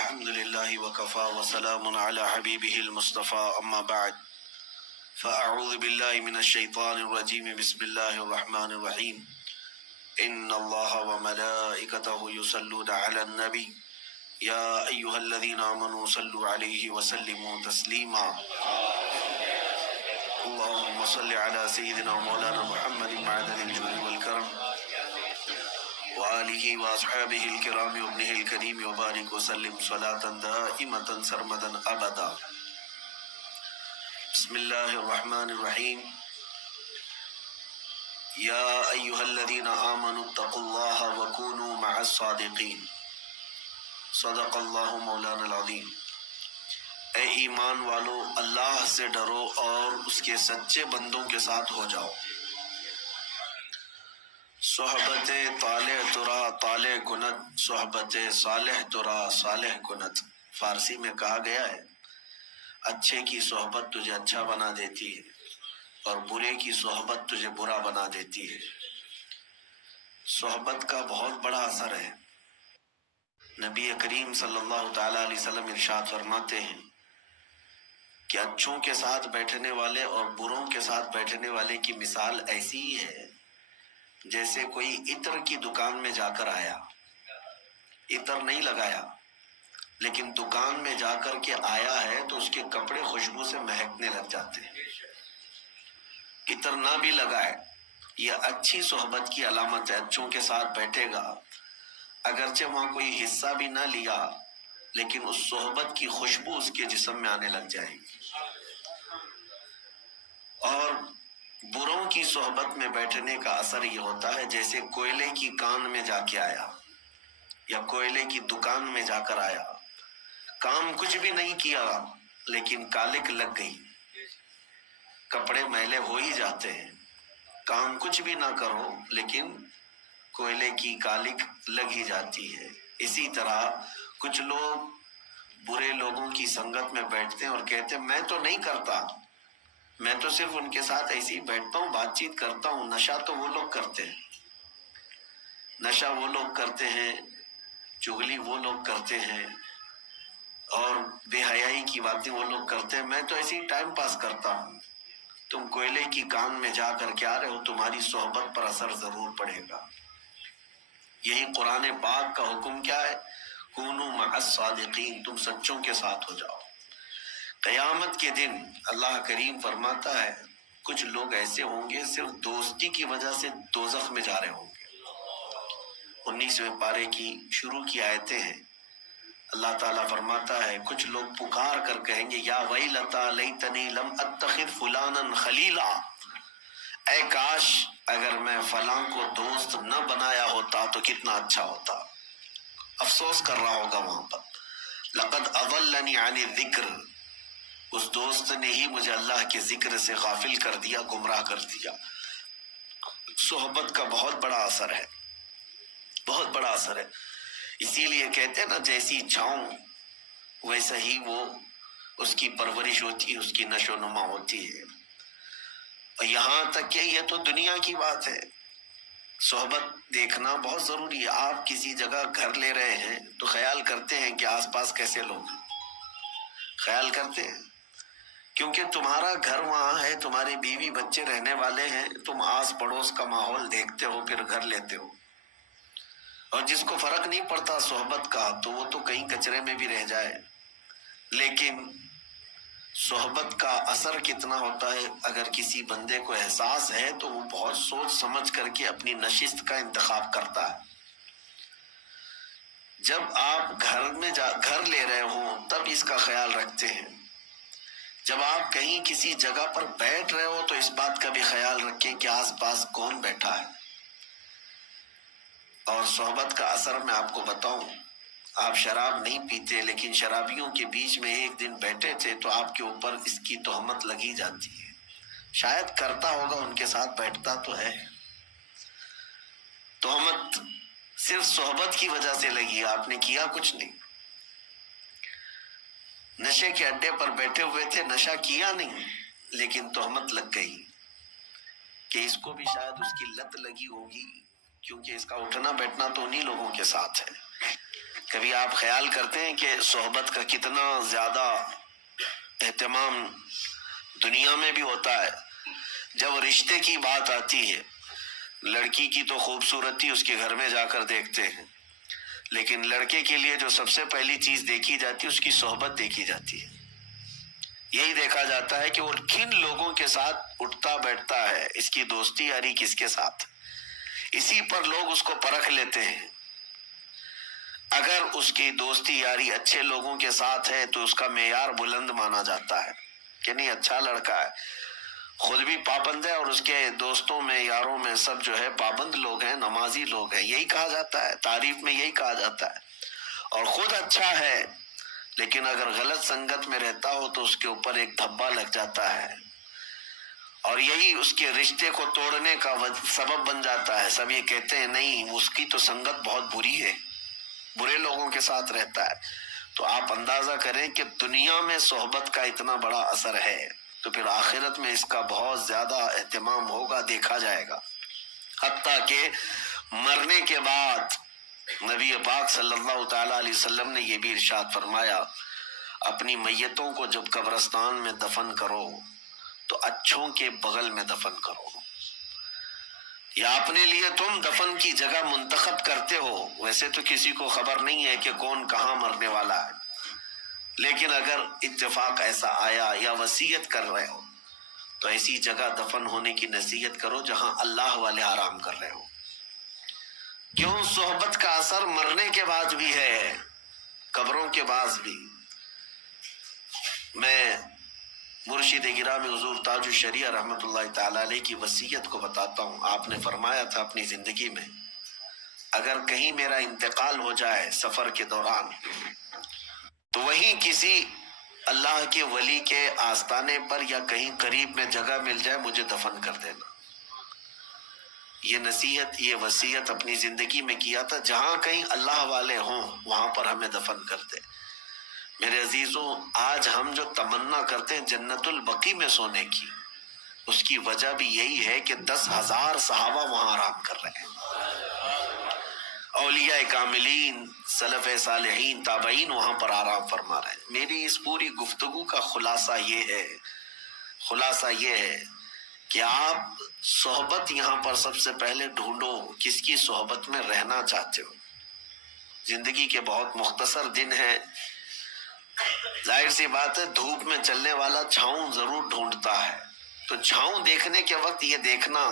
الحمد لله وكفى وسلام على حبيبه المصطفى أما بعد فأعوذ بالله من الشيطان الرجيم بسم الله الرحمن الرحيم إن الله وملائكته يصلون على النبي يا أيها الذين آمنوا صلوا عليه وسلموا تسليما اللهم صل على سيدنا ومولانا محمد معدن الجود والكرم وآله وأصحابه الكرام وابنه الكريم وبارك وسلم صلاة دائمة سرمدا أبدا. بسم الله الرحمن الرحيم. يا أيها الذين آمنوا اتقوا الله وكونوا مع الصادقين. صدق اللہ مولانا العظیم. اے ایمان والو، اللہ سے ڈرو اور اس کے سچے بندوں کے ساتھ ہو جاؤ. صحبت طالع ترا طالع کنت، صحبت صالح ترا صالح کنت. فارسی میں کہا گیا ہے اچھے کی صحبت تجھے اچھا بنا دیتی ہے اور برے کی صحبت تجھے برا بنا دیتی ہے. صحبت کا بہت بڑا اثر ہے. نبی کریم صلی اللہ تعالی علیہ وسلم ارشاد فرماتے ہیں کہ اچھوں کے ساتھ بیٹھنے والے اور بروں کے ساتھ بیٹھنے والے کی مثال ایسی ہی ہے جیسے کوئی عطر کی دکان میں جا کر آیا، عطر نہیں لگایا لیکن دکان میں جا کر کے آیا ہے تو اس کے کپڑے خوشبو سے مہکنے لگ جاتے ہیں. عطر نہ بھی لگائے، یہ اچھی صحبت کی علامت ہے. اچھوں کے ساتھ بیٹھے گا، اگرچہ وہاں کوئی حصہ بھی نہ لیا لیکن اس صحبت کی خوشبو اس کے جسم میں آنے لگ جائے گی. اور بروں کی صحبت میں بیٹھنے کا اثر یہ ہوتا ہے جیسے کوئلے کی کان میں جا کے آیا یا کوئلے کی دکان میں جا کر آیا، کام کچھ بھی نہیں کیا لیکن کالک لگ گئی. کپڑے میلے ہو ہی جاتے ہیں، کام کچھ بھی نہ کرو لیکن کوئلے کی کالک لگ ہی جاتی ہے. اسی طرح کچھ لوگ برے لوگوں کی سنگت میں بیٹھتے ہیں اور کہتے ہیں میں تو نہیں کرتا، میں تو صرف ان کے ساتھ ایسے ہی بیٹھتا ہوں، بات چیت کرتا ہوں. نشہ تو وہ لوگ کرتے ہیں، نشہ وہ لوگ کرتے ہیں، چغلی وہ لوگ کرتے ہیں اور بے حیائی کی باتیں وہ لوگ کرتے ہیں. میں تو ایسے ہی ٹائم پاس کرتا ہوں. تم کوئلے کی کان میں جا کر کے آ رہے ہو، تمہاری صحبت پر اثر ضرور پڑے گا. یہی قرآن پاک کا حکم کیا ہے؟ کونوا مع الصادقین، تم سچوں کے ساتھ ہو جاؤ. قیامت کے دن اللہ کریم فرماتا ہے کچھ لوگ ایسے ہوں گے صرف دوستی کی وجہ سے دوزخ میں جا رہے ہوں گے. 19ویں پارے کی شروع کی آیتیں ہیں. اللہ تعالیٰ فرماتا ہے کچھ لوگ پکار کر کہیں گے یا ویلتا لیتنی لم اتخذ فلانا خلیلا، اے کاش اگر میں فلاں کو دوست نہ بنایا ہوتا تو کتنا اچھا ہوتا. افسوس کر رہا ہوگا وہاں پر. لقد اضلنی عن الذکر، اس دوست نے ہی مجھے اللہ کے ذکر سے غافل کر دیا، گمراہ کر دیا. صحبت کا بہت بڑا اثر ہے، بہت بڑا اثر ہے. اسی لیے کہتے ہیں نا جیسی چھاؤں ویسا ہی وہ اس کی پرورش ہوتی ہے، اس کی نشو و نما ہوتی ہے. اور یہاں تک کہ یہ تو دنیا کی بات ہے، صحبت دیکھنا بہت ضروری ہے. آپ کسی جگہ گھر لے رہے ہیں تو خیال کرتے ہیں کہ آس پاس کیسے لوگ ہیں، خیال کرتے ہیں کیونکہ تمہارا گھر وہاں ہے، تمہاری بیوی بچے رہنے والے ہیں، تم آس پڑوس کا ماحول دیکھتے ہو پھر گھر لیتے ہو. اور جس کو فرق نہیں پڑتا صحبت کا تو وہ تو کہیں کچرے میں بھی رہ جائے. لیکن صحبت کا اثر کتنا ہوتا ہے، اگر کسی بندے کو احساس ہے تو وہ بہت سوچ سمجھ کر کے اپنی نشست کا انتخاب کرتا ہے. جب آپ گھر لے رہے ہوں تب اس کا خیال رکھتے ہیں. جب آپ کہیں کسی جگہ پر بیٹھ رہے ہو تو اس بات کا بھی خیال رکھیں کہ آس پاس کون بیٹھا ہے. اور صحبت کا اثر میں آپ کو بتاؤں، آپ شراب نہیں پیتے لیکن شرابیوں کے بیچ میں ایک دن بیٹھے تھے تو آپ کے اوپر اس کی تہمت لگی جاتی ہے. شاید کرتا ہوگا، ان کے ساتھ بیٹھتا تو ہے. تہمت صرف صحبت کی وجہ سے لگی، آپ نے کیا کچھ نہیں. نشے کے اڈے پر بیٹھے ہوئے تھے، نشہ کیا نہیں لیکن تہمت لگ گئی کہ اس کو بھی شاید اس کی لت لگی ہوگی کیونکہ اس کا اٹھنا بیٹھنا تو انہی لوگوں کے ساتھ ہے. کبھی آپ خیال کرتے ہیں کہ صحبت کا کتنا زیادہ اہتمام دنیا میں بھی ہوتا ہے؟ جب رشتے کی بات آتی ہے، لڑکی کی تو خوبصورتی اس کے گھر میں جا کر دیکھتے ہیں، لیکن لڑکے کے لیے جو سب سے پہلی چیز دیکھی جاتی ہے اس کی صحبت دیکھی جاتی ہے۔ یہی دیکھا جاتا ہے کہ وہ کن لوگوں کے ساتھ اٹھتا بیٹھتا ہے، اس کی دوستی یاری کس کے ساتھ، اسی پر لوگ اس کو پرکھ لیتے ہیں۔ اگر اس کی دوستی یاری اچھے لوگوں کے ساتھ ہے تو اس کا معیار بلند مانا جاتا ہے کہ نہیں، اچھا لڑکا ہے، خود بھی پابند ہے اور اس کے دوستوں میں یاروں میں سب جو ہے پابند لوگ ہیں، نمازی لوگ ہیں، یہی کہا جاتا ہے، تعریف میں یہی کہا جاتا ہے۔ اور خود اچھا ہے لیکن اگر غلط سنگت میں رہتا ہو تو اس کے اوپر ایک دھبا لگ جاتا ہے اور یہی اس کے رشتے کو توڑنے کا سبب بن جاتا ہے۔ سب یہ کہتے ہیں نہیں، اس کی تو سنگت بہت بری ہے، برے لوگوں کے ساتھ رہتا ہے۔ تو آپ اندازہ کریں کہ دنیا میں صحبت کا اتنا بڑا اثر ہے تو پھر آخرت میں اس کا بہت زیادہ اہتمام ہوگا، دیکھا جائے گا۔ حتیٰ کہ مرنے کے بعد نبی پاک صلی اللہ تعالی علیہ وسلم نے یہ بھی ارشاد فرمایا، اپنی میتوں کو جب قبرستان میں دفن کرو تو اچھوں کے بغل میں دفن کرو، یا اپنے لیے تم دفن کی جگہ منتخب کرتے ہو، ویسے تو کسی کو خبر نہیں ہے کہ کون کہاں مرنے والا ہے، لیکن اگر اتفاق ایسا آیا یا وصیت کر رہے ہو تو ایسی جگہ دفن ہونے کی نصیحت کرو جہاں اللہ والے آرام کر رہے ہو۔ کیوں؟ صحبت کا اثر مرنے کے بعد بھی ہے، قبروں کے بعد بھی۔ میں مرشد گرامی حضور تاج الشریعہ رحمۃ اللہ تعالی علیہ کی وصیت کو بتاتا ہوں۔ آپ نے فرمایا تھا اپنی زندگی میں، اگر کہیں میرا انتقال ہو جائے سفر کے دوران تو وہیں کسی اللہ کے ولی کے آستانے پر یا کہیں قریب میں جگہ مل جائے مجھے دفن کر دینا۔ یہ نصیحت، یہ وصیت اپنی زندگی میں کیا تھا، جہاں کہیں اللہ والے ہوں وہاں پر ہمیں دفن کر دے۔ میرے عزیزوں، آج ہم جو تمنا کرتے ہیں جنت البقیع میں سونے کی، اس کی وجہ بھی یہی ہے کہ 10,000 صحابہ وہاں آرام کر رہے ہیں، اولیاء کاملین، سلف صالحین، تابعین وہاں پر آرام فرما رہے ہیں۔ میری اس پوری گفتگو کا خلاصہ یہ ہے کہ آپ صحبت یہاں پر سب سے پہلے ڈھونڈو، کس کی صحبت میں رہنا چاہتے ہو۔ زندگی کے بہت مختصر دن ہیں، ظاہر سی بات ہے دھوپ میں چلنے والا چھاؤں ضرور ڈھونڈتا ہے، تو چھاؤں دیکھنے کے وقت یہ دیکھنا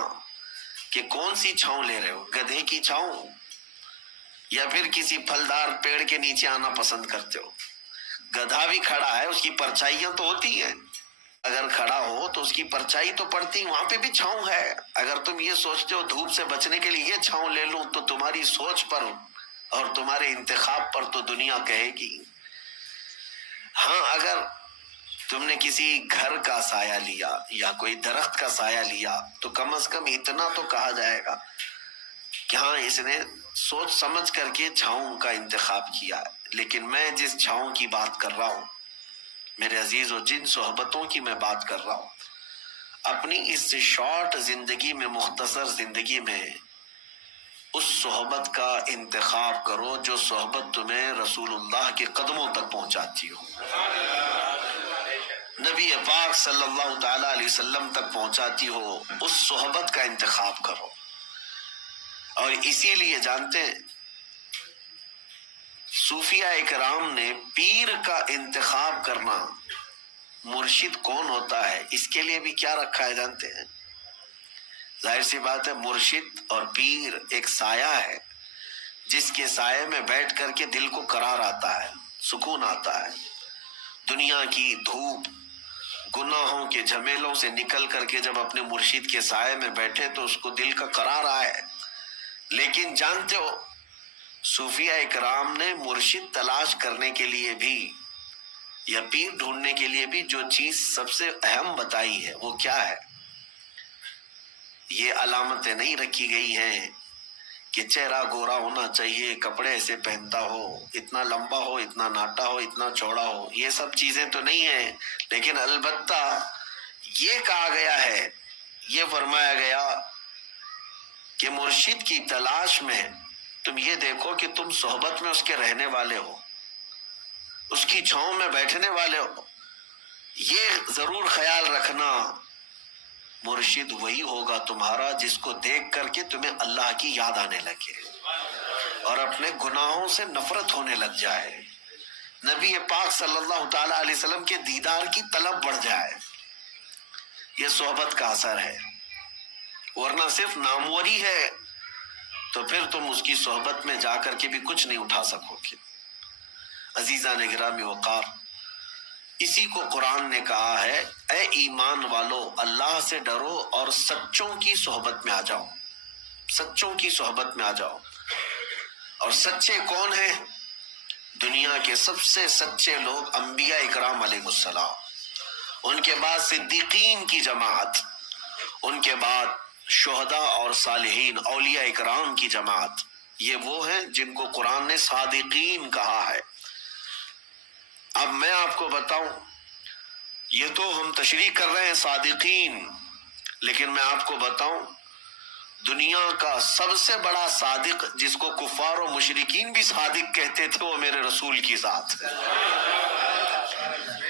کہ کون سی چھاؤں لے رہے ہو، گدھے کی چھاؤں یا پھر کسی پھلدار پیڑ کے نیچے آنا پسند کرتے ہو۔ گدھا بھی کھڑا ہے، اس کی پرچھائیاں تو ہوتی ہیں، اگر کھڑا ہو تو اس کی پرچھائی تو پڑتی، وہاں پہ بھی چھاؤں ہے۔ اگر تم یہ سوچتے ہو دھوپ سے بچنے کے لیے یہ چھاؤں لے لوں تو تمہاری سوچ پر اور تمہارے انتخاب پر تو دنیا کہے گی۔ ہاں، اگر تم نے کسی گھر کا سایہ لیا یا کوئی درخت کا سایہ لیا تو کم از کم اتنا تو کہا جائے گا کہ ہاں اس نے سوچ سمجھ کر کے چھاؤں کا انتخاب کیا ہے۔ لیکن میں جس چھاؤں کی بات کر رہا ہوں میرے عزیزو، جن صحبتوں کی میں بات کر رہا ہوں، اپنی اس شارٹ زندگی میں، مختصر زندگی میں اس صحبت کا انتخاب کرو جو صحبت تمہیں رسول اللہ کے قدموں تک پہنچاتی ہو، نبی پاک صلی اللہ تعالی علیہ وسلم تک پہنچاتی ہو، اس صحبت کا انتخاب کرو۔ اور اسی لیے جانتے ہیں صوفیاء اکرام نے پیر کا انتخاب کرنا، مرشد کون ہوتا ہے اس کے لیے بھی کیا رکھا ہے جانتے ہیں؟ ظاہر سی بات ہے مرشد اور پیر ایک سایہ ہے جس کے سائے میں بیٹھ کر کے دل کو قرار آتا ہے، سکون آتا ہے۔ دنیا کی دھوپ، گناہوں کے جھمیلوں سے نکل کر کے جب اپنے مرشد کے سائے میں بیٹھے تو اس کو دل کا قرار آئے۔ لیکن جانتے ہو صوفیاء اکرام نے مرشد تلاش کرنے کے لیے بھی یا پیر ڈھونڈنے کے لیے بھی جو چیز سب سے اہم بتائی ہے وہ کیا ہے؟ یہ علامتیں نہیں رکھی گئی ہیں کہ چہرہ گورا ہونا چاہیے، کپڑے ایسے پہنتا ہو، اتنا لمبا ہو، اتنا ناٹا ہو، اتنا چوڑا ہو، یہ سب چیزیں تو نہیں ہیں، لیکن البتہ یہ کہا گیا ہے، یہ فرمایا گیا کہ مرشد کی تلاش میں تم یہ دیکھو کہ تم صحبت میں اس کے رہنے والے ہو، اس کی چھاؤں میں بیٹھنے والے ہو۔ یہ ضرور خیال رکھنا، مرشد وہی ہوگا تمہارا جس کو دیکھ کر کے تمہیں اللہ کی یاد آنے لگے اور اپنے گناہوں سے نفرت ہونے لگ جائے، نبی پاک صلی اللہ تعالی علیہ وسلم کے دیدار کی طلب بڑھ جائے۔ یہ صحبت کا اثر ہے، ورنہ صرف ناموری ہے تو پھر تم اس کی صحبت میں جا کر کے بھی کچھ نہیں اٹھا سکو گے۔ عزیزان گرامی وقار، اسی کو قرآن نے کہا ہے، اے ایمان والو اللہ سے ڈرو اور سچوں کی صحبت میں آ جاؤ، سچوں کی صحبت میں آ جاؤ۔ اور سچے کون ہیں؟ دنیا کے سب سے سچے لوگ انبیاء اکرام علیہ السلام، ان کے بعد صدیقین کی جماعت، ان کے بعد شہداء اور صالحین اولیاء اکرام کی جماعت، یہ وہ ہیں جن کو قرآن نے صادقین کہا ہے۔ اب میں آپ کو بتاؤں، یہ تو ہم تشریح کر رہے ہیں صادقین، لیکن میں آپ کو بتاؤں دنیا کا سب سے بڑا صادق جس کو کفار و مشرکین بھی صادق کہتے تھے، وہ میرے رسول کی ذات ہے۔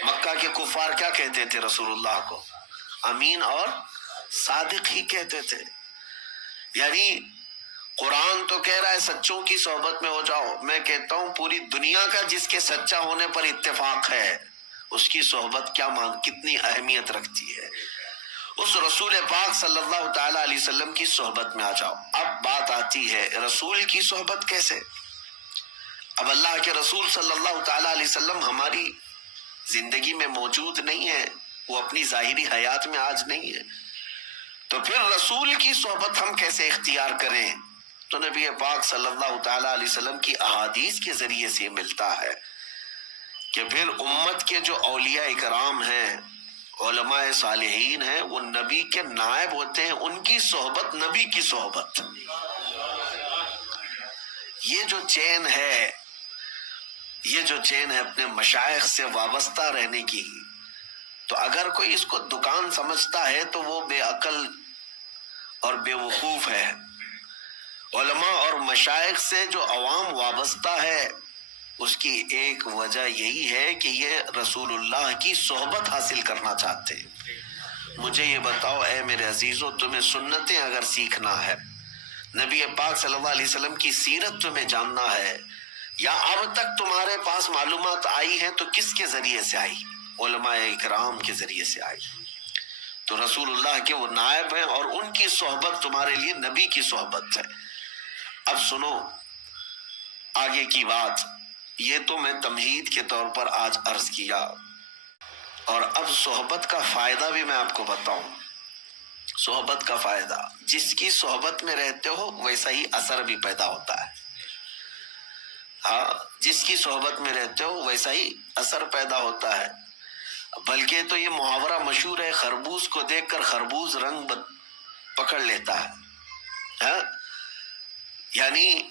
مکہ کے کفار کیا کہتے تھے رسول اللہ کو؟ امین اور صادق ہی کہتے تھے۔ یعنی قرآن تو کہہ رہا ہے سچوں کی صحبت میں ہو جاؤ، میں کہتا ہوں پوری دنیا کا جس کے سچا ہونے پر اتفاق ہے، اس کی صحبت کتنی اہمیت رکھتی ہے۔ اس رسول پاک صلی اللہ تعالی علیہ وسلم کی صحبت میں آ جاؤ۔ اب بات آتی ہے رسول کی صحبت کیسے؟ اب اللہ کے رسول صلی اللہ تعالی علیہ وسلم ہماری زندگی میں موجود نہیں ہے، وہ اپنی ظاہری حیات میں آج نہیں ہے، تو پھر رسول کی صحبت ہم کیسے اختیار کریں؟ تو نبی پاک صلی اللہ تعالی علیہ وسلم کی احادیث کے ذریعے سے ملتا ہے کہ پھر امت کے جو اولیاء اکرام ہیں، علماء صالحین ہیں، وہ نبی کے نائب ہوتے ہیں، ان کی صحبت نبی کی صحبت۔ یہ جو چین ہے اپنے مشائخ سے وابستہ رہنے کی، تو اگر کوئی اس کو دکان سمجھتا ہے تو وہ بے عقل اور بے وقوف ہے۔ علماء اور مشائخ سے جو عوام وابستہ ہے، اس کی ایک وجہ یہی ہے کہ یہ رسول اللہ کی صحبت حاصل کرنا چاہتے ہیں۔ مجھے یہ بتاؤ اے میرے عزیزو، تمہیں سنتیں اگر سیکھنا ہے، نبی پاک صلی اللہ علیہ وسلم کی سیرت تمہیں جاننا ہے، یا اب تک تمہارے پاس معلومات آئی ہیں تو کس کے ذریعے سے آئی؟ علماء اکرام کے ذریعے سے آئی۔ تو رسول اللہ کے وہ نائب ہیں اور ان کی صحبت تمہارے لیے نبی کی صحبت ہے۔ اب سنو آگے کی بات، یہ تو میں تمہید کے طور پر آج عرض کیا، اور اب صحبت کا فائدہ بھی میں آپ کو بتاؤں۔ صحبت کا فائدہ، جس کی صحبت میں رہتے ہو ویسا ہی اثر بھی پیدا ہوتا ہے۔ ہاں، جس کی صحبت میں رہتے ہو ویسا ہی اثر پیدا ہوتا ہے۔ بلکہ تو یہ محاورہ مشہور ہے، خربوز کو دیکھ کر خربوز رنگ پکڑ لیتا ہے۔ ہاں، یعنی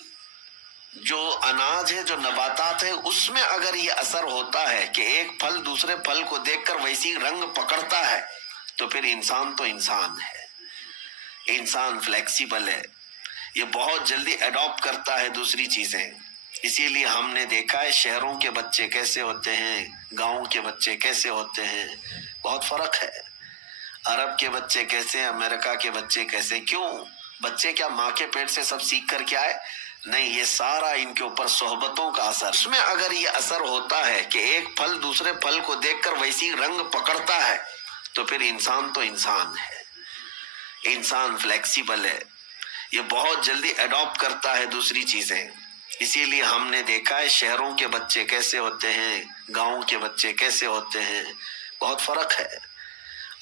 جو اناج ہے، جو نباتات ہے، اس میں اگر یہ اثر ہوتا ہے کہ ایک پھل دوسرے پھل کو دیکھ کر ویسی رنگ پکڑتا ہے، تو پھر انسان تو انسان ہے، انسان فلیکسیبل ہے، یہ بہت جلدی اڈاپٹ کرتا ہے دوسری چیزیں۔ اسی لیے ہم نے دیکھا ہے شہروں کے بچے کیسے ہوتے ہیں، گاؤں کے بچے کیسے ہوتے ہیں، بہت فرق ہے۔ عرب کے بچے کیسے، امریکہ کے بچے کیسے، کیوں؟ بچے کیا ماں کے پیٹ سے سب سیکھ کر کے آئے؟ نہیں، یہ سارا ان کے اوپر صحبتوں کا اثر۔ اس میں اگر یہ اثر ہوتا ہے کہ ایک پھل دوسرے پھل کو دیکھ کر ویسی رنگ پکڑتا ہے، تو پھر انسان تو انسان ہے، انسان فلیکسیبل ہے، یہ بہت جلدی اڈاپٹ کرتا ہے دوسری چیزیں۔ اسی لیے ہم نے دیکھا ہے شہروں کے بچے کیسے ہوتے ہیں، گاؤں کے بچے کیسے ہوتے ہیں، بہت فرق ہے۔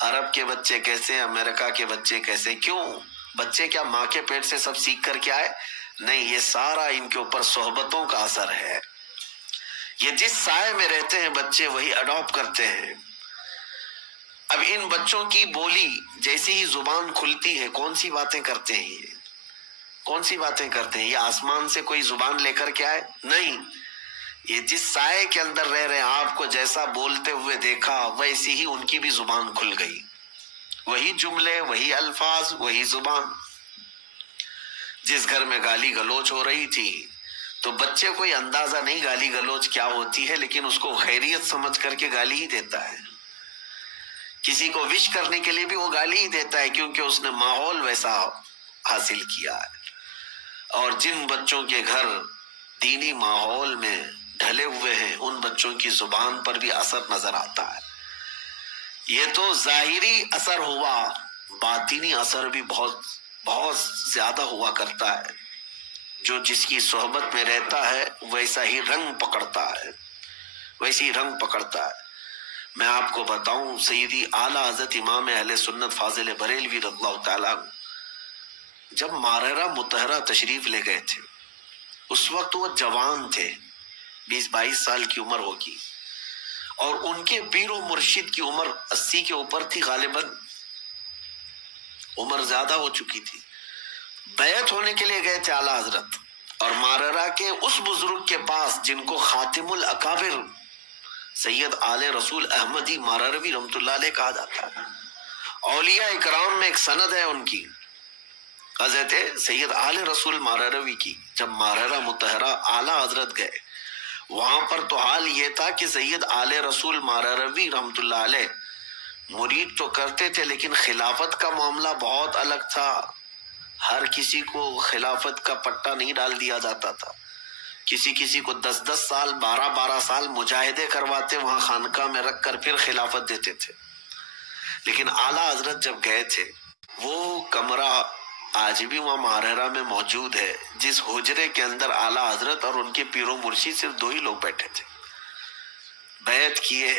عرب کے بچے کیسے، امریکہ کے بچے کیسے، کیوں؟ بچے کیا ماں کے پیٹ سے سب سیکھ کر کے آئے؟ نہیں، یہ سارا ان کے اوپر صحبتوں کا اثر ہے۔ یہ جس سائے میں رہتے ہیں بچے وہی اڈاپٹ کرتے ہیں۔ اب ان بچوں کی بولی جیسے ہی زبان کھلتی ہے، کون سی باتیں کرتے ہیں یہ؟ کون سی باتیں کرتے ہیں؟ یہ آسمان سے کوئی زبان لے کر کے آئے؟ نہیں، یہ جس سائے کے اندر رہ رہے ہیں، آپ کو جیسا بولتے ہوئے دیکھا ویسی ہی ان کی بھی زبان کھل گئی، وہی جملے، وہی الفاظ، وہی زبان۔ جس گھر میں گالی گلوچ ہو رہی تھی تو بچے کوئی اندازہ نہیں گالی گلوچ کیا ہوتی ہے، لیکن اس کو خیریت سمجھ کر کے گالی ہی دیتا ہے. کسی کو وش کرنے کے لیے بھی وہ گالی ہی دیتا ہے، کیونکہ اس نے ماحول ویسا حاصل کیا ہے. اور جن بچوں کے گھر دینی ماحول میں ڈھلے ہوئے ہیں ان بچوں کی زبان پر بھی اثر نظر آتا ہے. یہ تو ظاہری اثر ہوا، باطنی اثر بھی بہت بہت زیادہ ہوا کرتا ہے. جو جس کی صحبت میں رہتا ہے ویسا ہی رنگ پکڑتا ہے، ویسی رنگ پکڑتا ہے. میں آپ کو بتاؤں، سیدی اعلیٰ حضرت امام اہل سنت فاضل بریلوی رضی اللہ تعالیٰ جب ماررہ مطہرہ تشریف لے گئے تھے، اس وقت وہ جوان تھے، 20-22 سال کی عمر ہوگی، اور ان کے پیر و مرشد کی عمر 80 کے اوپر تھی، غالباً عمر زیادہ ہو چکی تھی. بیعت ہونے کے لیے گئے تھے اعلیٰ حضرت، اور ماررہ کے اس بزرگ کے پاس جن کو خاتم الاکابر سید آل رسول احمدی مارروی رحمۃ اللہ علیہ کہا جاتا ہے. اولیاء اکرام میں ایک سند ہے ان کی، حضرت سید آل رسول مارروی کی. جب ماررہ مطہرہ اعلیٰ حضرت گئے، وہاں پر تو حال یہ تھا کہ سید آل رسول مارروی رحمۃ اللہ علیہ مرید تو کرتے تھے، لیکن خلافت کا معاملہ بہت الگ تھا. ہر کسی کو خلافت کا پٹا نہیں ڈال دیا جاتا تھا. کسی کو 10 سال 12 سال مجاہدے کرواتے وہاں خانقاہ میں رکھ کر پھر خلافت دیتے تھے. لیکن اعلیٰ حضرت جب گئے تھے، وہ کمرہ آج بھی وہاں ماررہ میں موجود ہے، جس حجرے کے اندر اعلیٰ حضرت اور ان کے پیر و مرشد صرف 2 ہی لوگ بیٹھے تھے. بیعت کیے،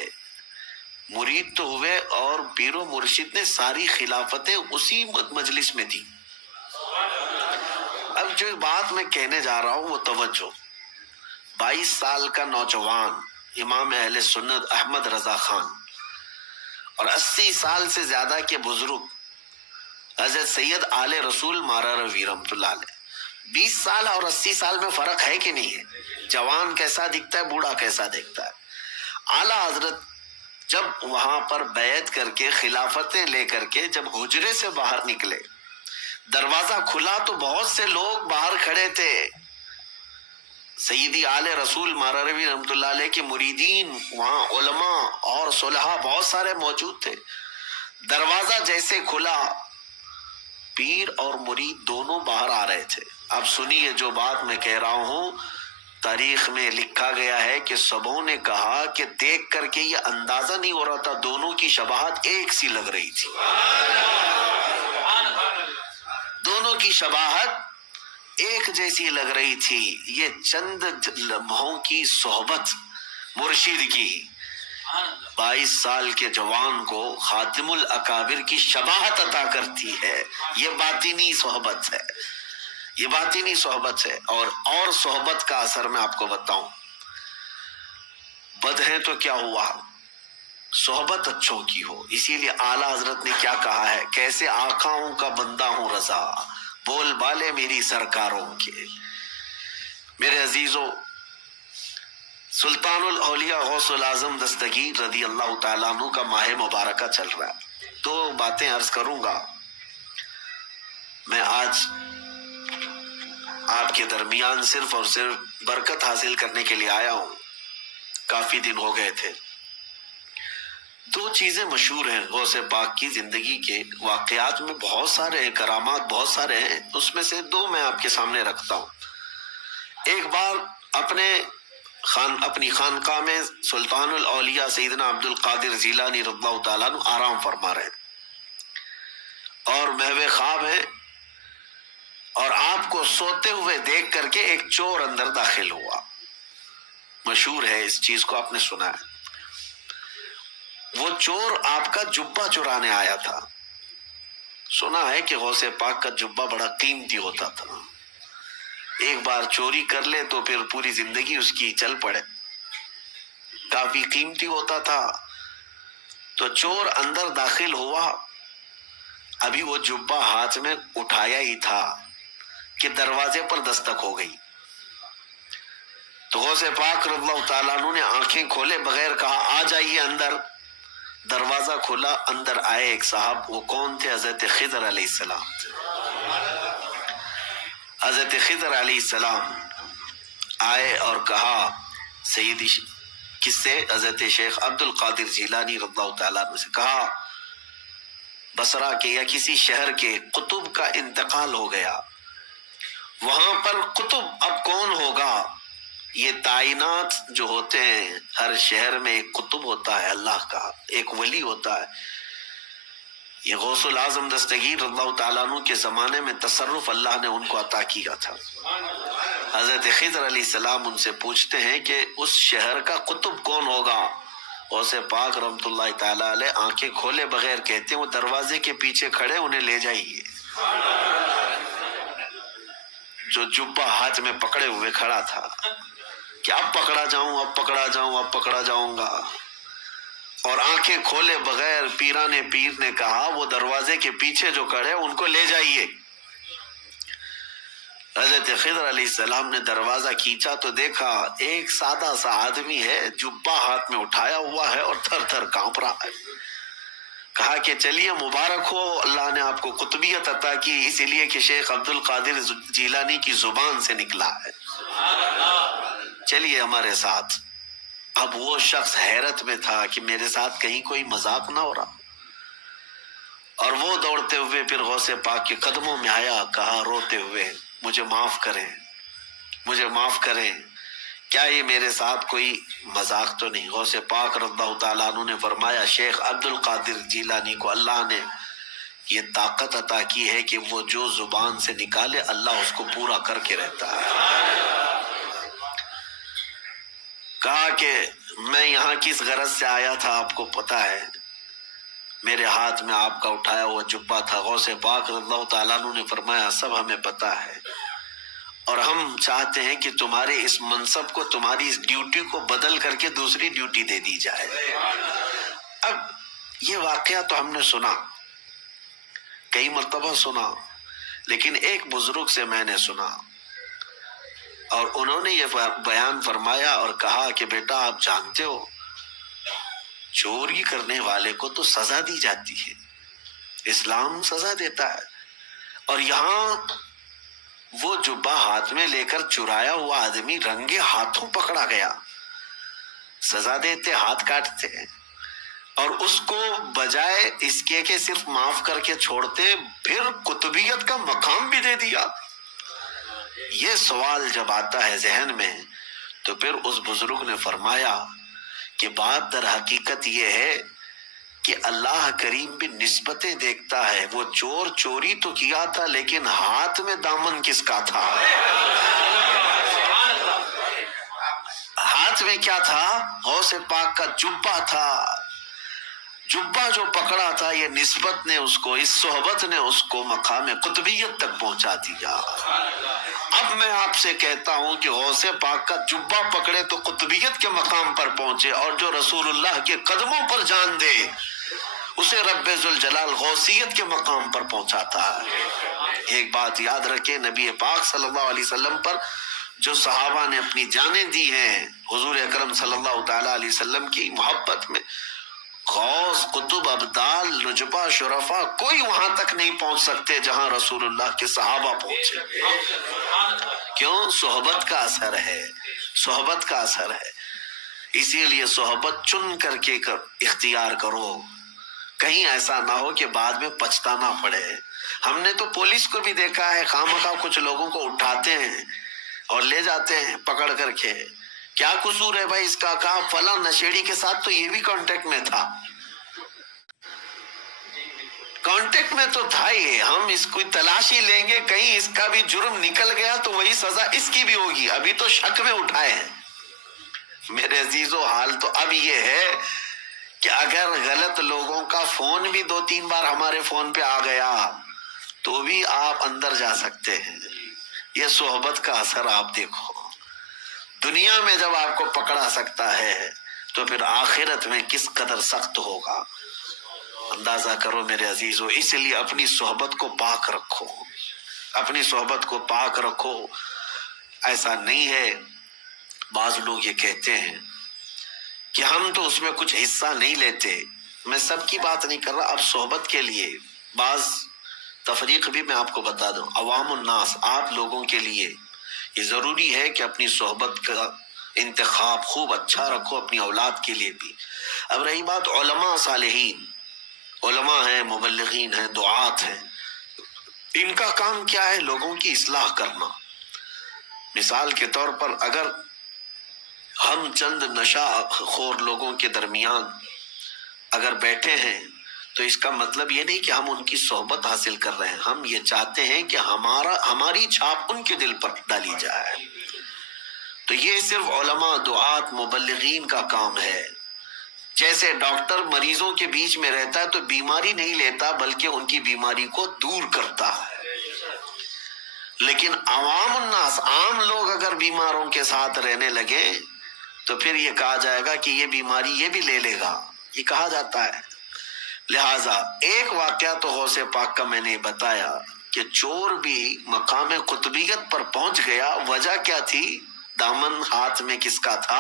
مرید تو ہوئے، اور پیر و مرشد نے ساری خلافتیں اسی مجلس میں دی. اب جو بات میں کہنے جا رہا ہوں وہ توجہ. 22 سال کا نوجوان امام اہل سنت احمد رضا خان اور 80 سال سے زیادہ کے بزرگ حضرت سید آل رسول مارروی رحمۃ اللہ علیہ. 20 سال اور 80 سال میں فرق ہے کہ نہیں ہے؟ جوان کیسا دکھتا ہے، بوڑھا کیسا دکھتا ہے. اعلیٰ حضرت جب وہاں پر بیعت کر کے خلافتیں لے کر کے جب حجرے سے باہر نکلے، دروازہ کھلا تو بہت سے لوگ باہر کھڑے تھے. سیدی آل رسول مارروی رحمۃ اللہ علیہ کے مریدین، وہاں علماء اور صلحاء بہت سارے موجود تھے. دروازہ جیسے کھلا، پیر اور مرید دونوں باہر آ رہے تھے. اب سنیے جو بات میں کہہ رہا ہوں، تاریخ میں لکھا گیا ہے کہ سبوں نے کہا کہ دیکھ کر کے یہ اندازہ نہیں ہو رہا تھا، دونوں کی شباہت ایک سی لگ رہی تھی. دونوں کی شباہت ایک جیسی لگ رہی تھی. یہ چند لمحوں کی صحبت مرشد کی 22 سال کے جوان کو خاتم الاکابر کی شباہت عطا کرتی ہے. یہ باطنی صحبت ہے، یہ باطنی صحبت ہے. اور صحبت کا اثر میں آپ کو بتاؤں، بد ہے تو کیا ہوا، صحبت اچھوں کی ہو. اسی لیے اعلیٰ حضرت نے کیا کہا ہے، کیسے آقاؤں کا بندہ ہوں رضا، بول بالے میری سرکاروں کے. میرے عزیزوں، سلطان الاولیاء غوث العظم دستگیر رضی اللہ تعالیٰ عنہ کا ماہ مبارکہ چل رہا ہے. 2 باتیں عرض کروں گا. میں آج آپ کے درمیان صرف اور صرف برکت حاصل کرنے کے لیے آیا ہوں. کافی دن ہو گئے تھے. 2 چیزیں مشہور ہیں غوث پاک کی زندگی کے واقعات میں، بہت سارے ہیں، کرامات بہت سارے ہیں، اس میں سے 2 میں آپ کے سامنے رکھتا ہوں. ایک بار اپنی خانقاہ میں سلطان الاولیاء سیدنا عبد القادر جیلانی رضی اللہ تعالیٰ عنہ آرام فرما رہے ہیں اور محو خواب ہیں، اور آپ کو سوتے ہوئے دیکھ کر کے ایک چور اندر داخل ہوا. مشہور ہے، اس چیز کو آپ نے سنا ہے. وہ چور آپ کا جبہ چرانے آیا تھا. سنا ہے کہ غوث پاک کا جبہ بڑا قیمتی ہوتا تھا، ایک بار چوری کر لے تو پھر پوری زندگی اس کی چل پڑے. کافی قیمتی ہوتا تھا. تو چور اندر داخل ہوا، ابھی وہ جبہ ہاتھ میں اٹھایا ہی تھا کہ دروازے پر دستک ہو گئی. تو غوث پاک رضی اللہ تعالیٰ عنہ نے آنکھیں کھولے بغیر کہا آ جائیے اندر. دروازہ کھلا، اندر آئے ایک صاحب. وہ کون تھے؟ حضرت خضر علیہ السلام. حضرت خضر علیہ السلام آئے اور کہا سیدی کس سے؟ حضرت شیخ عبد القادر جیلانی رضی اللہ تعالیٰ عنہ سے کہا بصرہ کے یا کسی شہر کے قطب کا انتقال ہو گیا، وہاں پر قطب اب کون ہوگا؟ یہ تعینات جو ہوتے ہیں ہر شہر میں ایک قطب ہوتا ہے اللہ کا، ایک ولی ہوتا ہے۔ یہ غوث العظم دستگیر رضی اللہ تعالیٰ عنہ کے زمانے میں تصرف اللہ نے ان کو عطا کیا تھا۔ حضرت خضر علیہ السلام ان سے پوچھتے ہیں کہ اس شہر کا قطب کون ہوگا؟ غوث پاک رحمت اللہ تعالیٰ علیہ آنکھیں کھولے بغیر کہتے ہیں وہ دروازے کے پیچھے کھڑے، انہیں لے جائیے۔ جو جبہ ہاتھ میں پکڑے ہوئے کھڑا تھا کہ اب پکڑا جاؤں، اب پکڑا جاؤں، اب پکڑا جاؤں گا، اور آنکھیں کھولے بغیر پیران پیر نے کہا وہ دروازے کے پیچھے جو کھڑے ان کو لے جائیے۔ حضرت خضر علیہ السلام نے دروازہ کھینچا تو دیکھا ایک سادہ سا آدمی ہے، جبہ ہاتھ میں اٹھایا ہوا ہے اور تھر تھر کانپ رہا ہے۔ کہا کہ چلیے مبارک ہو، اللہ نے آپ کو قطبیت عطا کی، اسی لیے کہ شیخ عبد القادر جیلانی کی زبان سے نکلا ہے، چلیے ہمارے ساتھ۔ اب وہ شخص حیرت میں تھا کہ میرے ساتھ کہیں کوئی مذاق نہ ہو رہا، اور وہ دوڑتے ہوئے پھر غوث پاک کے قدموں میں آیا، کہا روتے ہوئے مجھے معاف کریں، مجھے معاف کریں، کیا یہ میرے ساتھ کوئی مذاق تو نہیں؟ غوث پاک رضی اللہ تعالیٰ عنہ نے فرمایا شیخ عبد القادر جیلانی کو اللہ نے یہ طاقت عطا کی ہے کہ وہ جو زبان سے نکالے اللہ اس کو پورا کر کے رہتا ہے۔ کہا کہ میں یہاں کس غرض سے آیا تھا آپ کو پتا ہے؟ میرے ہاتھ میں آپ کا اٹھایا ہوا جبہ تھا۔ غوث پاک رضی اللہ تعالیٰ عنہ نے فرمایا سب ہمیں پتا ہے، اور ہم چاہتے ہیں کہ تمہارے اس منصب کو، تمہاری اس ڈیوٹی کو بدل کر کے دوسری ڈیوٹی دے دی جائے۔ اب یہ واقعہ تو ہم نے سنا، کئی مرتبہ سنا، لیکن ایک بزرگ سے میں نے سنا، اور انہوں نے یہ بیان فرمایا اور کہا کہ بیٹا آپ جانتے ہو چوری کرنے والے کو تو سزا دی جاتی ہے، اسلام سزا دیتا ہے، اور یہاں وہ جبہ ہاتھ میں لے کر چرایا ہوا آدمی رنگے ہاتھوں پکڑا گیا، سزا دیتے ہاتھ کاٹتے، اور اس کو بجائے اس کے کہ صرف معاف کر کے چھوڑتے پھر قطبیت کا مقام بھی دے دیا۔ یہ سوال جب آتا ہے ذہن میں تو پھر اس بزرگ نے فرمایا کہ بات در حقیقت یہ ہے کہ اللہ کریم بھی نسبتیں دیکھتا ہے، وہ چور چوری تو کیا تھا لیکن ہاتھ میں دامن کس کا تھا؟ ہاتھ میں کیا تھا؟ غوث پاک کا جبہ تھا، جبہ جو پکڑا تھا یہ نسبت نے اس کو، اس صحبت نے اس کو مقام قطبیت تک پہنچا دیا۔ اب میں آپ سے کہتا ہوں کہ غوث پاک کا جبہ پکڑے تو قطبیت کے مقام پر پہنچے، اور جو رسول اللہ کے قدموں پر جان دے اسے رب ذوالجلال غوثیت کے مقام پر پہنچاتا ہے۔ ایک بات یاد رکھیں، نبی پاک صلی اللہ علیہ وسلم پر جو صحابہ نے اپنی جانیں دی ہیں حضور اکرم صلی اللہ تعالی علیہ وسلم کی محبت میں، غوث قطب ابدال نجبہ شرفا کوئی وہاں تک نہیں پہنچ سکتے جہاں رسول اللہ کے صحابہ پہنچے۔ کیوں؟ صحبت کا اثر ہے، صحبت کا اثر ہے، اسی لیے صحبت چن کر کے اختیار کرو، کہیں ایسا نہ ہو کہ بعد میں پچھتانا پڑے۔ ہم نے تو پولیس کو بھی دیکھا ہے خواہ کچھ لوگوں کو اٹھاتے ہیں اور لے جاتے ہیں پکڑ کر کے، کیا قصور ہے بھائی اس کا؟ کہا فلاں نشیڑی کے ساتھ تو یہ بھی کانٹیکٹ میں تھا، کانٹیکٹ میں تو تھا ہی، ہم اس کو تلاشی لیں گے، کہیں اس کا بھی جرم نکل گیا تو وہی سزا اس کی بھی ہوگی، ابھی تو شک میں اٹھائے ہیں۔ میرے عزیزو حال تو اب یہ ہے کہ اگر غلط لوگوں کا فون بھی 2-3 بار ہمارے فون پہ آ گیا تو بھی آپ اندر جا سکتے ہیں۔ یہ صحبت کا اثر آپ دیکھو، دنیا میں جب آپ کو پکڑا سکتا ہے تو پھر آخرت میں کس قدر سخت ہوگا، اندازہ کرو میرے عزیزو۔ اس لیے اپنی صحبت کو پاک رکھو، اپنی صحبت کو پاک رکھو۔ ایسا نہیں ہے، بعض لوگ یہ کہتے ہیں کہ ہم تو اس میں کچھ حصہ نہیں لیتے، میں سب کی بات نہیں کر رہا، اب صحبت کے لیے بعض تفریق بھی میں آپ کو بتا دوں، عوام الناس، آپ لوگوں کے لیے یہ ضروری ہے کہ اپنی صحبت کا انتخاب خوب اچھا رکھو، اپنی اولاد کے لیے بھی۔ اب رہی بات علماء صالحین، علماء ہیں، مبلغین ہیں، دعات ہیں، ان کا کام کیا ہے؟ لوگوں کی اصلاح کرنا۔ مثال کے طور پر اگر ہم چند نشہ خور لوگوں کے درمیان اگر بیٹھے ہیں تو اس کا مطلب یہ نہیں کہ ہم ان کی صحبت حاصل کر رہے ہیں، ہم یہ چاہتے ہیں کہ ہماری چھاپ ان کے دل پر ڈالی جائے۔ تو یہ صرف علماء، دعات، مبلغین کا کام ہے۔ جیسے ڈاکٹر مریضوں کے بیچ میں رہتا ہے تو بیماری نہیں لیتا بلکہ ان کی بیماری کو دور کرتا ہے، لیکن عوام الناس، عام لوگ اگر بیماروں کے ساتھ رہنے لگے تو پھر یہ کہا جائے گا کہ یہ بیماری یہ بھی لے لے گا، یہ کہا جاتا ہے۔ لہٰذا ایک واقعہ تو غوث پاک کا میں نے بتایا کہ چور بھی مقام قطبیت پر پہنچ گیا، وجہ کیا تھی؟ دامن ہاتھ میں کس کا تھا؟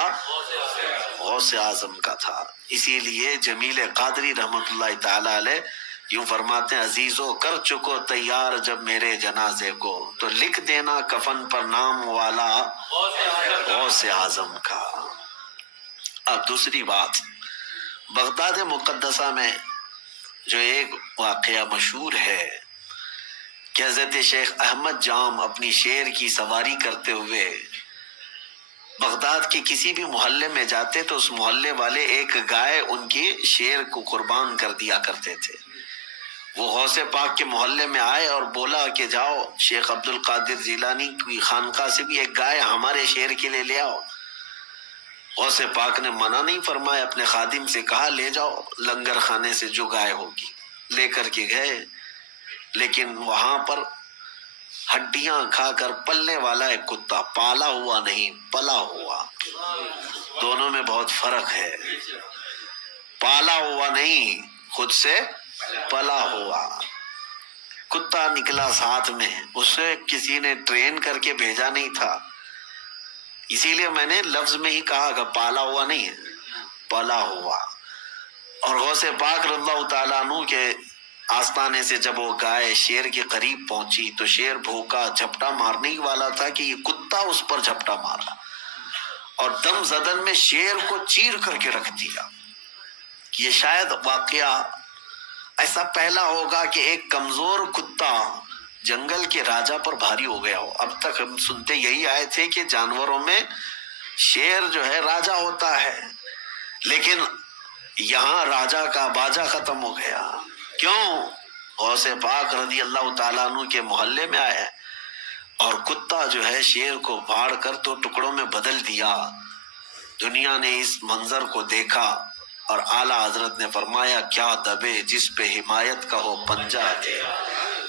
غوث اعظم کا تھا۔ اسی لیے جمیل قادری رحمۃ اللہ تعالی علیہ یوں فرماتے ہیں، عزیزو کر چکو تیار جب میرے جنازے کو، تو لکھ دینا کفن پر نام والا غوث اعظم کا۔ اب دوسری بات، بغداد مقدسہ میں جو ایک واقعہ مشہور ہے کہ حضرت شیخ احمد جام اپنی شیر کی سواری کرتے ہوئے بغداد کے کسی بھی محلے میں جاتے تو اس محلے والے ایک گائے ان کے شیر کو قربان کر دیا کرتے تھے۔ وہ غوث پاک کے محلے میں آئے اور بولا کہ جاؤ شیخ عبد القادر جیلانی کی خانقاہ سے بھی ایک گائے ہمارے شیر کے لیے لے آؤ۔ غوث پاک نے منع نہیں فرمایا، اپنے خادم سے کہا لے جاؤ لنگر خانے سے جو گائے ہوگی، لے کر کے گئے، لیکن وہاں پر ہڈیاں کھا کر پلنے والا ایک کتا، پالا ہوا نہیں، پلا ہوا، دونوں میں بہت فرق ہے۔ پالا ہوا نہیں، خود سے پلا ہوا کتا نکلا ساتھ میں، اسے کسی نے ٹرین کر کے بھیجا نہیں تھا، اسی لیے میں نے لفظ میں ہی کہا کہ پالا ہوا نہیں ہے، پلا ہوا۔ اور غوث پاک رضی اللہ تعالیٰ عنہ کے آستانے سے جب وہ گائے شیر کے قریب پہنچی تو شیر بھوکا جھپٹا مارنے ہی والا تھا کہ یہ کتا اس پر جھپٹا مارا اور دم زدن میں شیر کو چیر کر کے رکھ دیا۔ یہ شاید واقعہ ایسا پہلا ہوگا کہ ایک کمزور کتا جنگل کے راجا پر بھاری ہو گیا ہو۔ اب تک ہم سنتے یہی آئے تھے کہ جانوروں میں شیر جو ہے راجا ہوتا ہے، لیکن یہاں راجا کا باجا ختم ہو گیا۔ کیوں؟ غوث پاک رضی اللہ تعالیٰ عنہ کے محلے میں آئے اور کتا جو ہے شیر کو پھاڑ کر تو ٹکڑوں میں بدل دیا۔ دنیا نے اس منظر کو دیکھا اور اعلیٰ حضرت نے فرمایا کیا دبے جس پہ حمایت کا ہو پنجہ تیرا،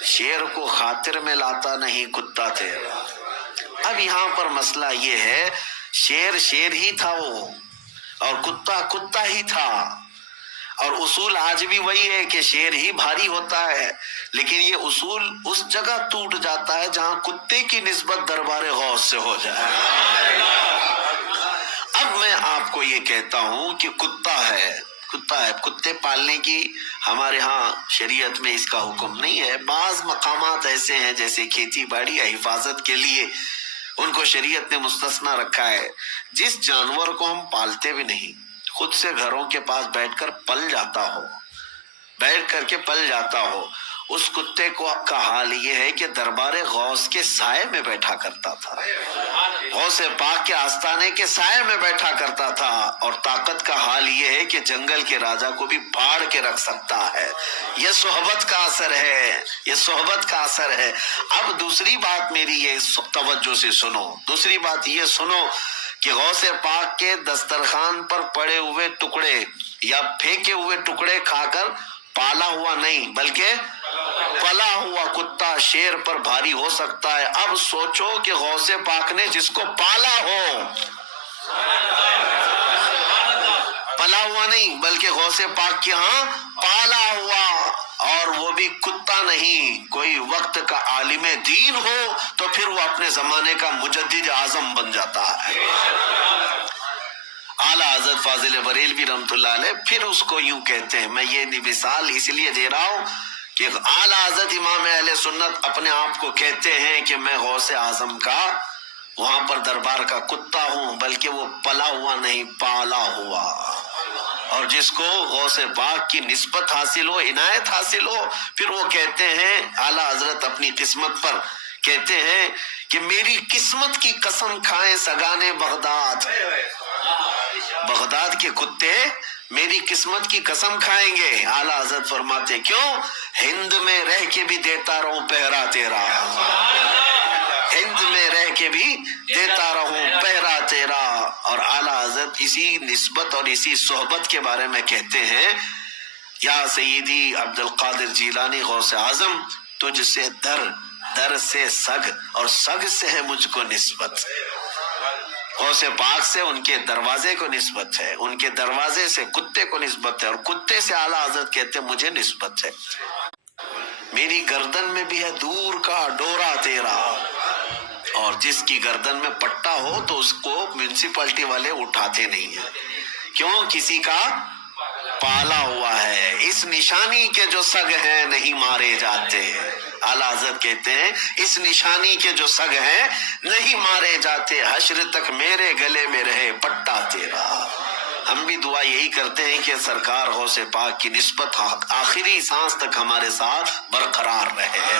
شیر کو خاطر میں لاتا نہیں کتا تیرا۔ اب یہاں پر مسئلہ یہ ہے، شیر شیر ہی تھا وہ اور کتا کتا ہی تھا، اور اصول آج بھی وہی ہے کہ شیر ہی بھاری ہوتا ہے، لیکن یہ اصول اس جگہ ٹوٹ جاتا ہے جہاں کتے کی نسبت دربار غوث سے ہو جائے۔ اب میں آپ کو یہ کہتا ہوں کہ کتا ہے، کتے پالنے کی ہمارے ہاں شریعت میں اس کا حکم نہیں ہے۔ بعض مقامات ایسے ہیں جیسے کھیتی باڑی یا حفاظت کے لیے ان کو شریعت نے مستثنا رکھا ہے۔ جس جانور کو ہم پالتے بھی نہیں، خود سے گھروں کے پاس بیٹھ کر پل جاتا ہو، اس کتے کو کا حال یہ ہے کہ دربار غوث کے سائے میں بیٹھا کرتا تھا، غوث پاک کے آستانے کے سائے میں بیٹھا کرتا تھا، اور طاقت کا حال یہ ہے کہ جنگل کے راجا کو بھی پھاڑ کے رکھ سکتا ہے۔ یہ صحبت کا اثر ہے، یہ صحبت کا اثر ہے۔ اب دوسری بات میری یہ توجہ سے سنو، دوسری بات یہ سنو کہ غوث پاک کے دسترخوان پر پڑے ہوئے ٹکڑے یا پھینکے ہوئے ٹکڑے کھا کر پالا ہوا نہیں بلکہ پلا ہوا کتا شیر پر بھاری ہو سکتا ہے۔ اب سوچو کہ غوث پاک نے جس کو پالا ہو، پلا ہوا نہیں بلکہ غوث پاک کے ہاں پالا ہوا، اور وہ بھی کتا نہیں، کوئی وقت کا عالم دین ہو تو پھر وہ اپنے زمانے کا مجدد اعظم بن جاتا ہے۔ اعلیٰ حضرت فاضل بریلوی رحمۃ اللہ علیہ پھر اس کو یوں کہتے ہیں، میں یہ مثال اس لیے دے رہا ہوں کہ اعلیٰ حضرت امام اہل سنت اپنے آپ کو کہتے ہیں کہ میں غوث اعظم کا وہاں پر دربار کا کتا ہوں، بلکہ وہ پلا ہوا نہیں، پالا ہوا. اور جس کو غوث پاک کی نسبت حاصل ہو، عنایت حاصل ہو، پھر وہ کہتے ہیں اعلیٰ حضرت اپنی قسمت پر کہتے ہیں کہ میری قسمت کی قسم کھائیں سگانے بغداد، بغداد کے کتے میری قسمت کی قسم کھائیں گے. اعلیٰ حضرت فرماتے کیوں؟ ہند میں رہ کے بھی دیتا رہوں پہرا تیرا، ہند میں رہ کے بھی دیتا رہوں پہرا تیرا. اور اعلیٰ حضرت اسی نسبت اور اسی صحبت کے بارے میں کہتے ہیں یا سیدی عبد القادر جیلانی غوث اعظم، تجھ سے در سے سگ اور سگ سے ہے مجھ کو نسبت. غوث پاک سے ان کے دروازے کو نسبت ہے، ان کے دروازے سے کتے کو نسبت ہے، اور کتے سے اعلیٰ حضرت کہتے ہیں مجھے نسبت ہے. میری گردن میں بھی ہے دور کا ڈورا تیرا، اور جس کی گردن میں پٹا ہو تو اس کو میونسپلٹی والے اٹھاتے نہیں ہیں. کیوں؟ کسی کا پالا ہوا ہے. اس نشانی کے جو سگ ہیں نہیں مارے جاتے. اعلیٰ حضرت کہتے ہیں اس نشانی کے جو سگ ہیں نہیں مارے جاتے، حشر تک میرے گلے میں رہے پٹا تیرا. ہم بھی دعا یہی کرتے ہیں کہ سرکار غوث پاک کی نسبت آخری سانس تک ہمارے ساتھ برقرار رہے،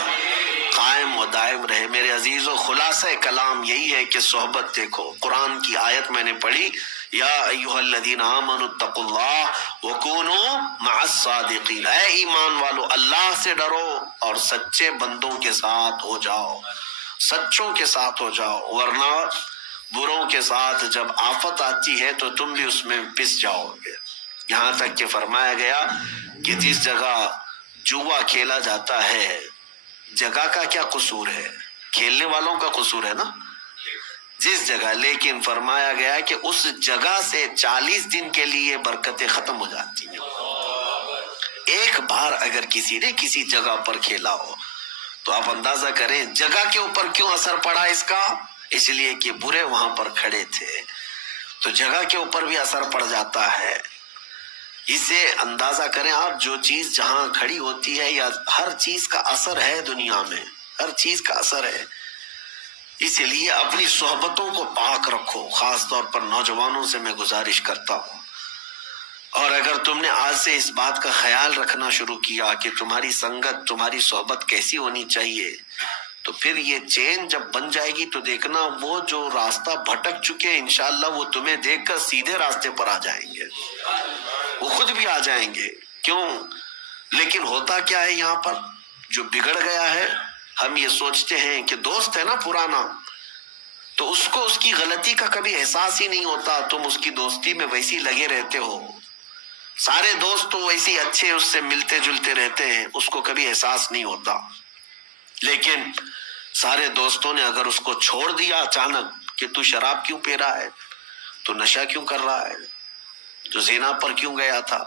قائم و دائم رہے. میرے عزیزو، خلاصہ کلام یہی ہے کہ صحبت دیکھو. قرآن کی آیت میں نے پڑھی، یا ایھا الذین آمنوا اتقوا اللہ وکونوا مع الصادقین، اے ایمان والو اللہ سے ڈرو اور سچے بندوں کے ساتھ ہو جاؤ، سچوں کے ساتھ ہو جاؤ، ورنہ بروں کے ساتھ جب آفت آتی ہے تو تم بھی اس میں پس جاؤ گے. یہاں تک کہ فرمایا گیا کہ جس جگہ جوا کھیلا جاتا ہے، جگہ کا کیا قصور ہے؟ کھیلنے والوں کا قصور ہے نا، جس جگہ. لیکن فرمایا گیا کہ اس جگہ سے 40 دن کے لیے برکتیں ختم ہو جاتی ہیں. ایک بار اگر کسی نے کسی جگہ پر کھیلا ہو تو آپ اندازہ کریں جگہ کے اوپر کیوں اثر پڑا اس کا، اس لیے کہ برے وہاں پر کھڑے تھے، تو جگہ کے اوپر بھی اثر پڑ جاتا ہے. اسے اندازہ کریں آپ، جو چیز جہاں کھڑی ہوتی ہے، یا ہر چیز کا اثر ہے دنیا میں، ہر چیز کا اثر ہے. اس لیے اپنی صحبتوں کو پاک رکھو. خاص طور پر نوجوانوں سے میں گزارش کرتا ہوں، اور اگر تم نے آج سے اس بات کا خیال رکھنا شروع کیا کہ تمہاری سنگت، تمہاری صحبت کیسی ہونی چاہیے، تو پھر یہ چین جب بن جائے گی تو دیکھنا وہ جو راستہ بھٹک چکے انشاءاللہ وہ تمہیں دیکھ کر سیدھے راستے پر آ جائیں گے، وہ خود بھی آ جائیں گے. کیوں؟ لیکن ہوتا کیا ہے یہاں پر، جو بگڑ گیا ہے، ہم یہ سوچتے ہیں کہ دوست ہے نا پرانا، تو اس کو اس کی غلطی کا کبھی احساس ہی نہیں ہوتا. تم اس کی دوستی میں ویسی لگے رہتے ہو، سارے دوست تو ویسے اچھے اس سے ملتے جلتے رہتے ہیں، اس کو کبھی احساس نہیں ہوتا. لیکن سارے دوستوں نے اگر اس کو چھوڑ دیا اچانک کہ تو شراب کیوں پی رہا ہے، تو نشہ کیوں کر رہا ہے، تو زنا پر کیوں گیا تھا،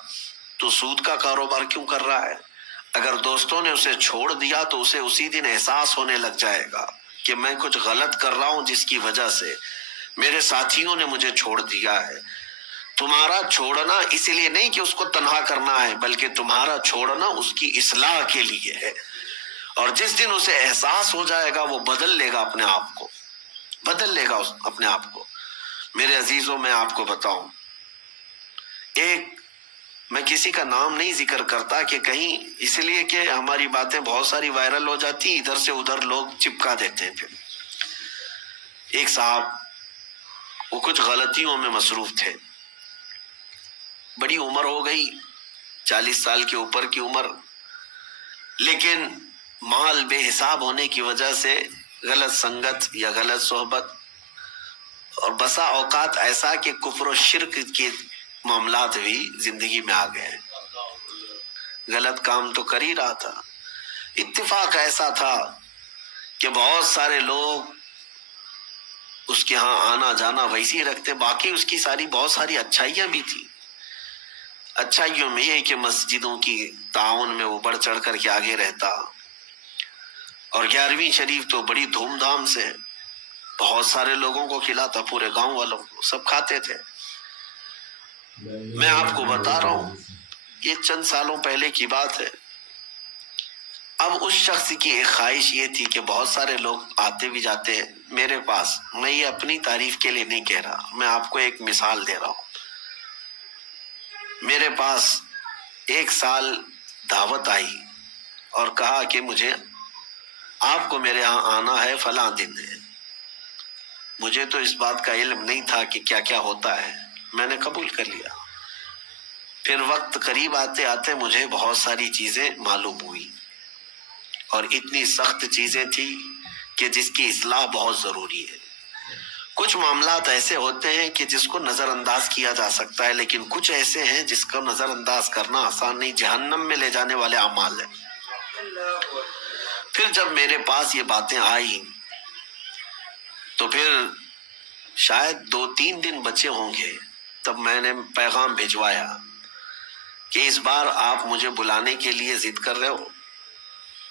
تو سود کا کاروبار کیوں کر رہا ہے، اگر دوستوں نے اسے چھوڑ دیا تو اسے اسی دن احساس ہونے لگ جائے گا کہ میں کچھ غلط کر رہا ہوں جس کی وجہ سے میرے ساتھیوں نے مجھے چھوڑ دیا ہے. تمہارا چھوڑنا اس لیے نہیں کہ اس کو تنہا کرنا ہے، بلکہ تمہارا چھوڑنا اس کی اصلاح کے لیے ہے. اور جس دن اسے احساس ہو جائے گا وہ بدل لے گا اپنے آپ کو، بدل لے گا اپنے آپ کو. میرے عزیزوں، میں آپ کو بتاؤں، میں کسی کا نام نہیں ذکر کرتا کہ کہیں، اس لیے کہ ہماری باتیں بہت ساری وائرل ہو جاتی، ادھر سے ادھر لوگ چپکا دیتے ہیں. پھر ایک صاحب وہ کچھ غلطیوں میں مصروف تھے، بڑی عمر ہو گئی، 40 سال کے اوپر کی عمر، لیکن مال بے حساب ہونے کی وجہ سے غلط سنگت یا غلط صحبت، اور بسا اوقات ایسا کہ کفر و شرک کے معاملات بھی زندگی میں آ گئے. غلط کام تو کر ہی رہا تھا. اتفاق ایسا تھا کہ بہت سارے لوگ اس کے ہاں آنا جانا ویسے ہی رکھتے، باقی اس کی بہت ساری اچھائیاں بھی تھی. اچھائیوں میں یہ کہ مسجدوں کی تعاون میں وہ بڑھ چڑھ کر کے آگے رہتا، اور 11ویں شریف تو بڑی دھوم دھام سے بہت سارے لوگوں کو کھلاتا، پورے گاؤں والوں کو، سب کھاتے تھے. میں آپ کو بتا رہا ہوں، یہ چند سالوں پہلے کی بات ہے. اب اس شخص کی ایک خواہش یہ تھی کہ بہت سارے لوگ آتے بھی جاتے ہیں میرے پاس، میں یہ اپنی تعریف کے لیے نہیں کہہ رہا، میں آپ کو ایک مثال دے رہا ہوں۔ میرے پاس ایک سال دعوت آئی اور کہا کہ مجھے آپ کو میرے ہاں آنا ہے، فلاں دن ہے۔ مجھے تو اس بات کا علم نہیں تھا کہ کیا کیا ہوتا ہے، میں نے قبول کر لیا۔ پھر وقت قریب آتے آتے مجھے بہت ساری چیزیں معلوم ہوئی، اور اتنی سخت چیزیں تھی کہ جس کی اصلاح بہت ضروری ہے۔ کچھ معاملات ایسے ہوتے ہیں کہ جس کو نظر انداز کیا جا سکتا ہے، لیکن کچھ ایسے ہیں جس کو نظر انداز کرنا آسان نہیں، جہنم میں لے جانے والے اعمال ہیں۔ پھر جب میرے پاس یہ باتیں آئی تو پھر شاید 2-3 دن بچے ہوں گے، تب میں نے پیغام بھجوایا کہ اس بار آپ مجھے بلانے کے لیے ضد کر رہے ہو،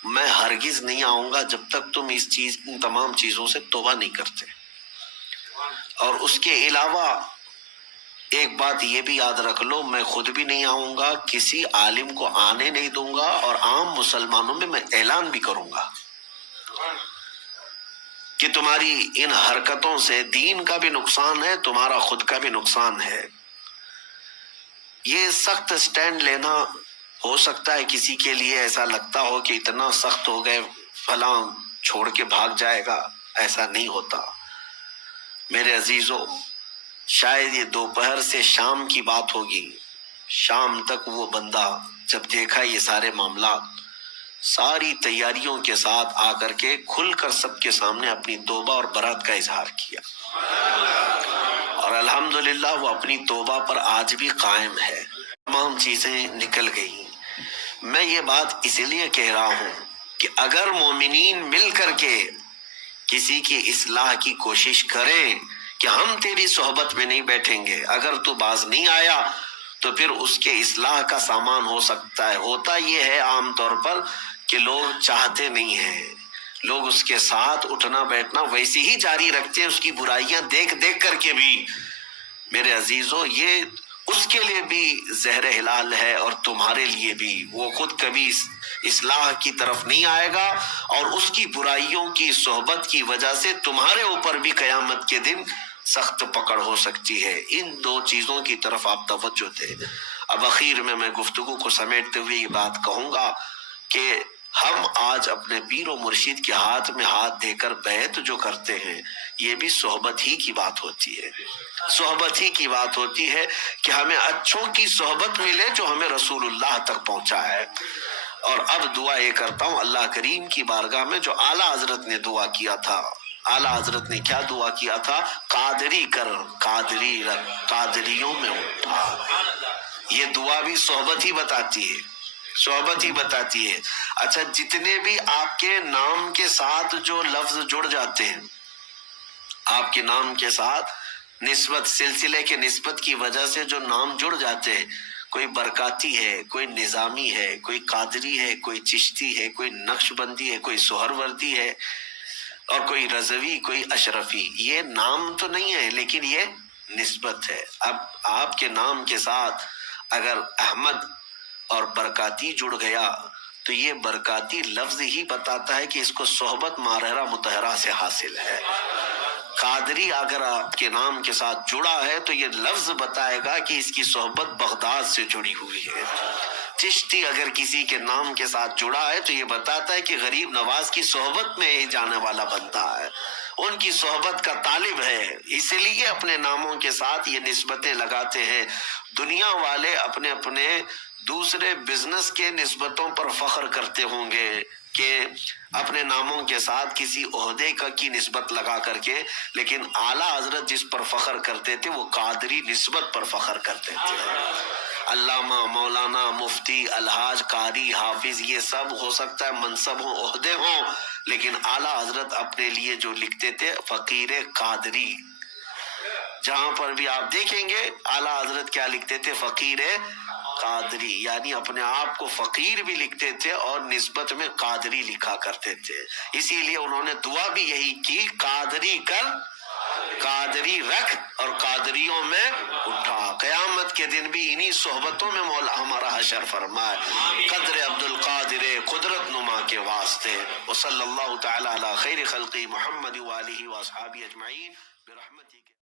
میں ہرگز نہیں آؤں گا جب تک تم ان تمام چیزوں سے توبہ نہیں کرتے۔ اور اس کے علاوہ ایک بات یہ بھی یاد رکھ لو، میں خود بھی نہیں آؤں گا، کسی عالم کو آنے نہیں دوں گا، اور عام مسلمانوں میں اعلان بھی کروں گا کہ تمہاری ان حرکتوں سے دین کا بھی نقصان ہے، تمہارا خود کا بھی نقصان ہے۔ یہ سخت سٹینڈ لینا ہو سکتا ہے کسی کے لیے ایسا لگتا ہو کہ اتنا سخت ہو گئے فلاں چھوڑ کے بھاگ جائے گا، ایسا نہیں ہوتا۔ میرے عزیزو، شاید یہ دوپہر سے شام کی بات ہوگی، شام تک وہ بندہ جب دیکھا یہ سارے معاملات، ساری تیاریوں کے ساتھ آ کر کے کھل کر سب کے سامنے اپنی توبہ اور برات کا اظہار کیا، اور الحمدللہ وہ اپنی توبہ پر آج بھی قائم ہے۔ تمام چیزیں نکل گئی۔ میں یہ بات اسی لیے کہہ رہا ہوں کہ اگر مومنین مل کر کے کسی کی اصلاح کی کوشش کریں کہ ہم تیری صحبت میں نہیں بیٹھیں گے، اگر تو باز نہیں آیا تو پھر اس کے اصلاح کا سامان ہو سکتا ہے۔ ہوتا یہ ہے عام طور پر کہ لوگ چاہتے نہیں ہیں، لوگ اس کے ساتھ اٹھنا بیٹھنا ویسے ہی جاری رکھتے ہیں، اس کی برائیاں دیکھ دیکھ کر کے بھی۔ میرے عزیزو، یہ اس کے لیے بھی زہر ہلال ہے اور تمہارے لیے بھی۔ وہ خود کبھی اصلاح کی طرف نہیں آئے گا، اور اس کی برائیوں کی صحبت کی وجہ سے تمہارے اوپر بھی قیامت کے دن سخت پکڑ ہو سکتی ہے۔ ان دو چیزوں کی طرف آپ توجہ دیں۔ اب اخیر میں گفتگو کو سمیٹتے ہوئے یہ بات کہوں گا کہ ہم آج اپنے پیر و مرشد کے ہاتھ میں ہاتھ دے کر بیعت جو کرتے ہیں، یہ بھی صحبت ہی کی بات ہوتی ہے، صحبت ہی کی بات ہوتی ہے کہ ہمیں اچھوں کی صحبت ملے جو ہمیں رسول اللہ تک پہنچا ہے۔ اور اب دعا یہ کرتا ہوں اللہ کریم کی بارگاہ میں، جو اعلیٰ حضرت نے دعا کیا تھا۔ اعلیٰ حضرت نے کیا دعا کیا تھا؟ قادری کر، قادری رکھ، قادریوں میں اٹھا۔ یہ دعا بھی صحبت ہی بتاتی ہے، صحبت ہی بتاتی ہے۔ اچھا، جتنے بھی آپ کے نام کے ساتھ جو لفظ جڑ جاتے ہیں، آپ کے نام کے ساتھ نسبت، سلسلے کے نسبت کی وجہ سے جو نام جڑ جاتے ہیں، کوئی برکاتی ہے، کوئی نظامی ہے، کوئی قادری ہے، کوئی چشتی ہے، کوئی نقش بندی ہے، کوئی سہروردی ہے، اور کوئی رضوی، کوئی اشرفی، یہ نام تو نہیں ہے لیکن یہ نسبت ہے۔ اب آپ کے نام کے ساتھ اگر احمد اور برکاتی جڑ گیا تو یہ برکاتی لفظ ہی بتاتا ہے کہ اس کو صحبت ماہرہ مطہرہ سے حاصل ہے۔ قادری اگر آپ کے نام کے ساتھ جڑا ہے تو یہ لفظ بتائے گا کہ اس کی صحبت بغداد سے جڑی ہوئی ہے۔ چشتی اگر کسی کے نام کے ساتھ جڑا ہے تو یہ بتاتا ہے کہ غریب نواز کی صحبت میں جانے والا بندہ ہے، ان کی صحبت کا طالب ہے۔ اسی لیے اپنے ناموں کے ساتھ یہ نسبتیں لگاتے ہیں۔ دنیا والے اپنے اپنے دوسرے بزنس کے نسبتوں پر فخر کرتے ہوں گے کہ اپنے ناموں کے ساتھ کسی عہدے کی نسبت لگا کر کے، لیکن اعلیٰ حضرت جس پر فخر کرتے تھے وہ قادری نسبت پر فخر کرتے تھے۔ علامہ، مولانا، مفتی، الحاج، قاری، حافظ، یہ سب ہو سکتا ہے منصب ہوں، عہدے ہوں، لیکن اعلیٰ حضرت اپنے لیے جو لکھتے تھے فقیر قادری۔ جہاں پر بھی آپ دیکھیں گے اعلیٰ حضرت کیا لکھتے تھے؟ فقیر قادری، یعنی اپنے آپ کو فقیر بھی لکھتے تھے اور نسبت میں قادری لکھا کرتے تھے۔ اسی لیے انہوں نے دعا بھی یہی کی، قادری کر قادری رکھ اور قادریوں میں اٹھا. قیامت کے دن بھی انہی صحبتوں میں مولا ہمارا حشر فرمائے. قدر عبد القادر قدرت نما کے واسطے. وصلی اللہ تعالی علی خیر خلقی محمد وآلہ واصحابہ اجمعین.